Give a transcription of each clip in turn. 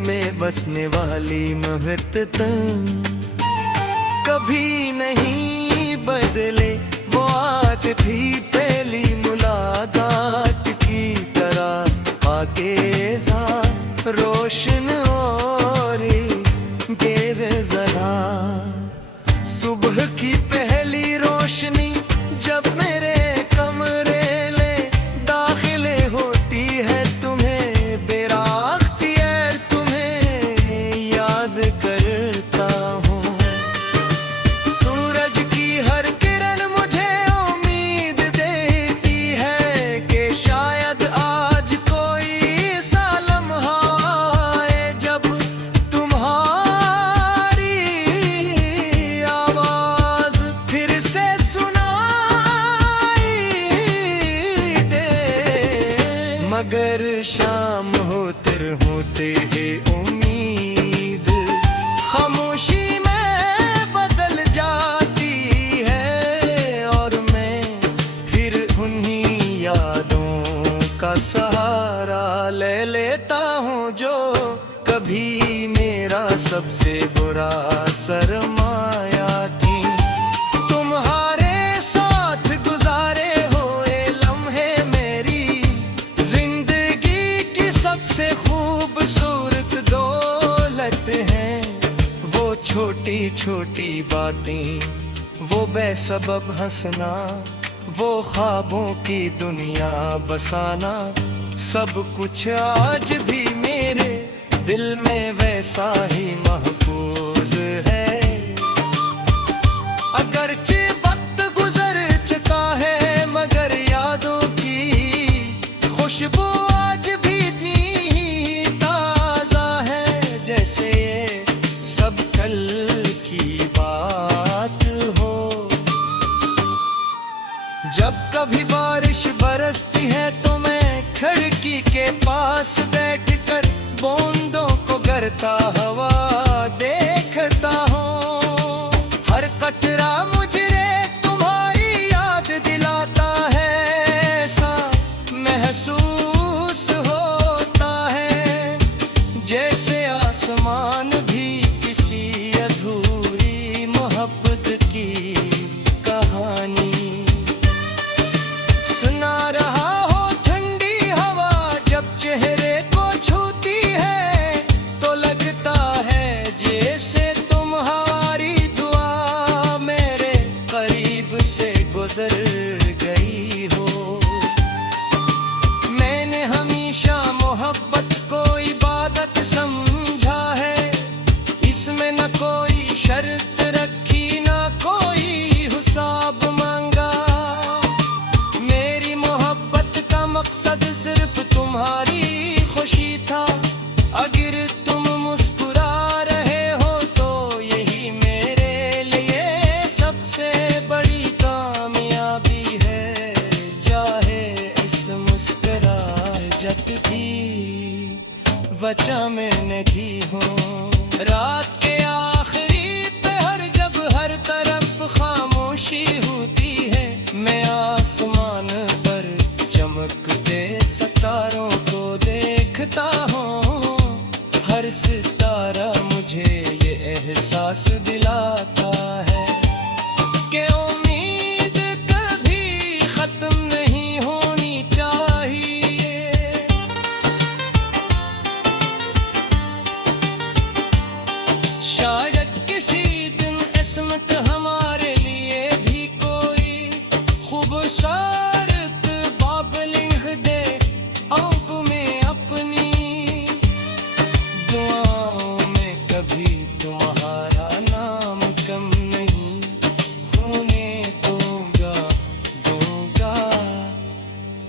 में बसने वाली महत्व कभी नहीं बदले। वो आदत भी पहली मुलाकात की तरह पाकीज़ा, रोशन और बेज़रा। सुबह की पहली रोशनी जब मेरे कमरे में दाखिले होती है, तुम्हें बेराख्तियार तुम्हें याद करता हूँ। सूरज की हर किरण मुझे उम्मीद देती है कि शायद आज कोई सा लम्हा आए जब तुम्हारी आवाज फिर से सुनाई दे। मगर शाम होते होते ही उम्मीद खामोशी में बदल जाती है, और मैं फिर उन्हीं यादों का सहारा ले लेता हूँ जो कभी मेरा सबसे बुरा सरमाया थी। तुम्हारे साथ गुजारे हुए लम्हे मेरी जिंदगी की सबसे खूबसूरत दौलत हैं। वो छोटी छोटी बातें, वो बेसबब हंसना, वो ख्वाबों की दुनिया बसाना, सब कुछ आज भी मेरे दिल में वैसा ही महफूज है। अगरचे वक्त गुजर चुका है, मगर यादों की खुशबू आज भी इतनी ही ताजा है, जैसे ये सब कल की बात हो। जब कभी बारिश बरसती है तो मैं खिड़की के पास बैठकर बूंदों को गिरता हवा देखता हूँ। हर कतरा मुझे तुम्हारी याद दिलाता है, ऐसा महसूस होता है जैसे आसमान भी किसी अधूरी मोहब्बत की कहानी सुना रहा हो। ठंडी हवा जब चेहरे को छूती है तो लगता है जैसे तुम्हारी दुआ मेरे करीब से गुजर गई हो। मैंने हमेशा मोहब्बत को इबादत समझा है, इसमें न कोई शर्त रखी न कोई हिसाब मांगा। मेरी मोहब्बत का मकसद सिर्फ तुम्हारी खुशी था, अगर तुम मुस्कुरा रहे हो तो यही मेरे लिए सबसे बड़ी कामयाबी है। चाहे इस मुस्कुराहट की वजह में नहीं हूँ। रात के आखिरी पहर जब हर तरफ खामोशी होती है, मैं आसमान पर चमकते सितारों को देखता हूँ। हर सितारा मुझे ये एहसास दिलाता है कि उम्मीद कभी खत्म नहीं होनी चाहिए। शायद किसी दिन किस्मत हमारे लिए भी कोई खूबसूरत बाब लिख दे आँख में अपनी। दुआओं में कभी तुम्हारा नाम कम नहीं होने दूंगा।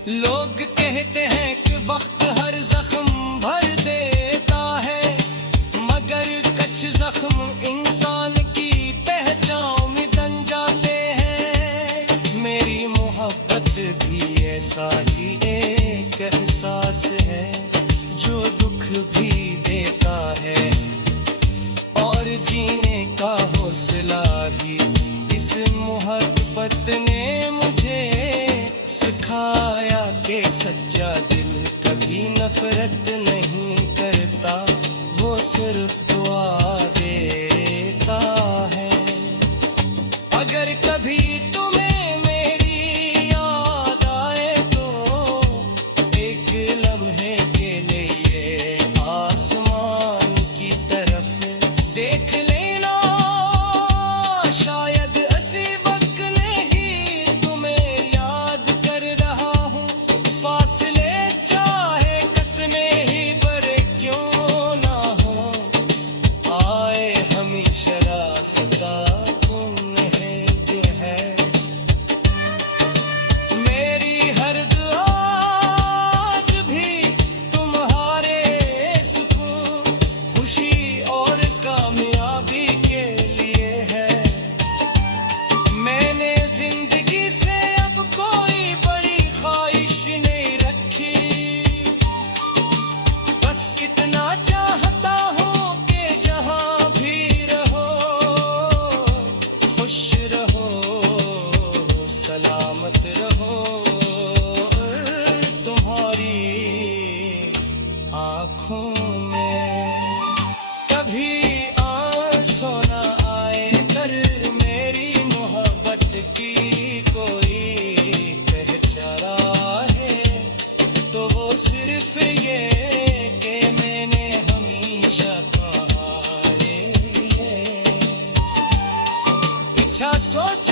लोग कहते हैं कि वक्त हर जख्म भर देता है, मगर कुछ जख्म इंसान की पहचान में बन जाते हैं। मेरी मोहब्बत भी ऐसा ही एक एहसास है जो दुख भी देता है, और जीने का हौसला ही इस मोहब्बत ने मुझे सिखाया कि सच्चा दिल कभी नफरत नहीं करता। वो सिर्फ दुआ देता है। अगर कभी तुम्हें मेरी याद आए तो एक लम्हे के लिए आसमान की तरफ देख लेना। शायद इसी वक्त नहीं तुम्हें याद कर रहा हूँ। फासले चाहे कितने ही बड़े क्यों ना हो, आए हमेशा रास्ता इतना चाहता हूँ कि जहाँ भी रहो खुश रहो सलामत रहो। तुम्हारी आँखों में कभी आंसू न आए कर मेरी मोहब्बत की कोई पहचान है तो वो सिर्फ ये सोच